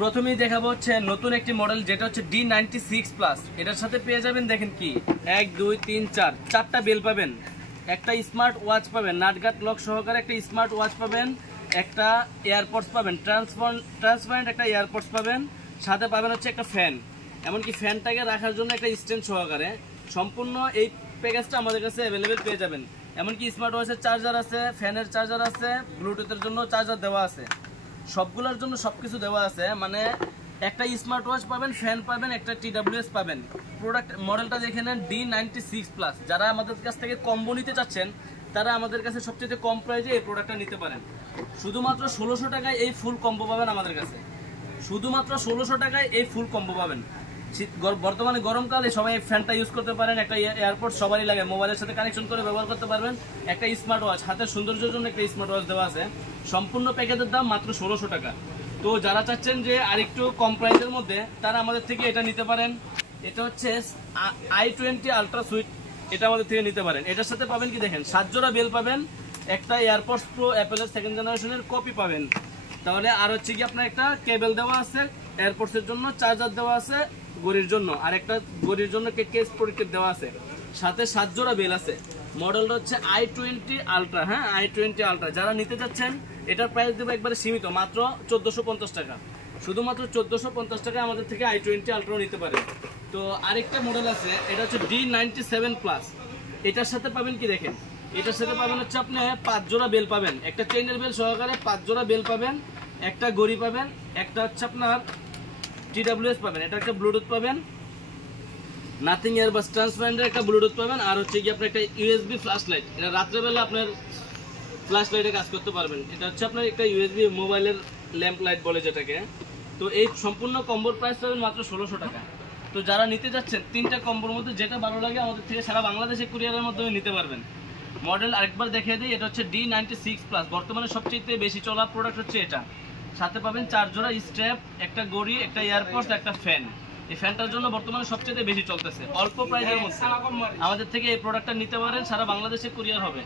প্রথমেই দেখাবো হচ্ছে নতুন একটি মডেল, যেটা হচ্ছে D96+। এটার সাথে পেয়ে যাবেন দেখেন কি 1 2 3 4 চারটা বেল পাবেন, একটা স্মার্ট ওয়াচ পাবেন, নাটগাট লক সহকারে একটা স্মার্ট ওয়াচ পাবেন, একটা এয়ারপডস পাবেন, ট্রান্সপারেন্ট একটা এয়ারপডস পাবেন, সাথে পাবেন হচ্ছে একটা ফ্যান, এমনকি ফ্যানটাকে রাখার জন্য একটা স্ট্যান্ড সহকারে। সম্পূর্ণ এই প্যাকেজটা আমাদের কাছে অ্যাভেলেবেল পেয়ে যাবেন। এমনকি স্মার্ট ওয়াচের চার্জার আছে, ফ্যানের চার্জার আছে, ব্লুটুথের জন্য চার্জার দেওয়া আছে, সবগুলোর জন্য সবকিছু দেওয়া আছে। মানে একটা স্মার্ট ওয়াচ পাবেন, ফ্যান পাবেন, একটা TWS পাবেন। প্রোডাক্ট মডেলটা দেখে নেন D96+। যারা আমাদের কাছ থেকে কম্বো নিতে চাচ্ছেন তারা আমাদের কাছে সবচেয়ে কম প্রাইসে এই প্রোডাক্টটা নিতে পারেন। শুধুমাত্র 1600 টাকায় এই ফুল কম্বো পাবেন আমাদের কাছে। শুধুমাত্র 1600 টাকায় এই ফুল কম্বো পাবেন। বর্তমানে গরমকালে সবাই ফ্যানটা ইউজ করতে পারেন, একটা এয়ারপড সবারই লাগে, মোবাইলের সাথে কানেকশন করে ব্যবহার করতে পারবেন। একটা স্মার্ট ওয়াচ, হাতের সৌন্দর্যের জন্য একটা স্মার্ট ওয়াচ দেওয়া আছে। সম্পূর্ণ প্যাকেজের দাম মাত্র 1600 টাকা। তো যারা চাচ্ছেন যে আরেকটু কম প্রাইসের মধ্যে, তারা আমাদের থেকে এটা নিতে পারেন। এটা হচ্ছে i20 আলট্রা সুইট, এটা আমাদের থেকে নিতে পারেন। এটার সাথে পাবেন কি দেখেন 7 জোড়া বেল পাবেন, একটা এয়ারপডস প্রো অ্যাপেলের 2nd জেনারেশনের কপি পাবেন। তাহলে আর হচ্ছে কি আপনার একটা কেবল দেওয়া আছে, এয়ারপডসের জন্য চার্জার দেওয়া আছে, ঘড়ির জন্য আর একটা ঘড়ির জন্য কেস প্রোটেক্টর দেওয়া আছে, সাথে 7 জোড়া বেল আছে। মডেলটা হচ্ছে i20 আলট্রা। হ্যাঁ, i20 আলট্রা যারা নিতে যাচ্ছেন এটার প্রাইস দেবো একবারে সীমিত, মাত্র 1450 টাকা। শুধুমাত্র 1450 টাকায় আমাদের থেকে i20 আলট্রা নিতে পারেন। তো আরেকটা মডেল আছে, এটা হচ্ছে D97+। এটার সাথে পাবেন কি দেখেন, এটার সাথে পাবেন হচ্ছে আপনি 5 জোড়া বেল পাবেন, একটা চেইনের বেল সহকারে 5 জোড়া বেল পাবেন, একটা ঘড়ি পাবেন, একটা হচ্ছে আপনার TWS পাবেন, এটা একটা ব্লুটুথ পাবেন, নাথিং এয়ারবাস ট্রান্সপারেন্টের একটা ব্লুটুথ পাবেন, আর হচ্ছে কি আপনার একটা USB ফ্ল্যাশ লাইট, এটা রাত্রেবেলা আপনার ফ্ল্যাশ লাইটে কাজ করতে পারবেন। এটা হচ্ছে আপনার একটা USB মোবাইলের ল্যাম্প লাইট বলে যেটাকে। তো এই সম্পূর্ণ কম্বোর প্রাইস পাবেন মাত্র 1600 টাকা। তো যারা নিতে যাচ্ছেন তিনটা কম্বোর মধ্যে যেটা ভালো লাগে আমাদের থেকে সারা বাংলাদেশে কুরিয়ারের মাধ্যমে নিতে পারবেন। মডেল আরেকবার দেখিয়ে দিই, এটা হচ্ছে D96+। বর্তমানে সবচেয়ে বেশি চলা প্রোডাক্ট হচ্ছে এটা। সাথে পাবেন 4 জোড়া স্ট্র্যাপ, একটা ঘড়ি, একটা এয়ারপডস, একটা ফ্যান। এই ফ্যানটার জন্য বর্তমানে সবচেয়ে বেশি চলতেছে। অল্প প্রাইসের মধ্যে আমাদের থেকে এই প্রোডাক্টটা নিতে পারেন, সারা বাংলাদেশে কুরিয়ার হবে।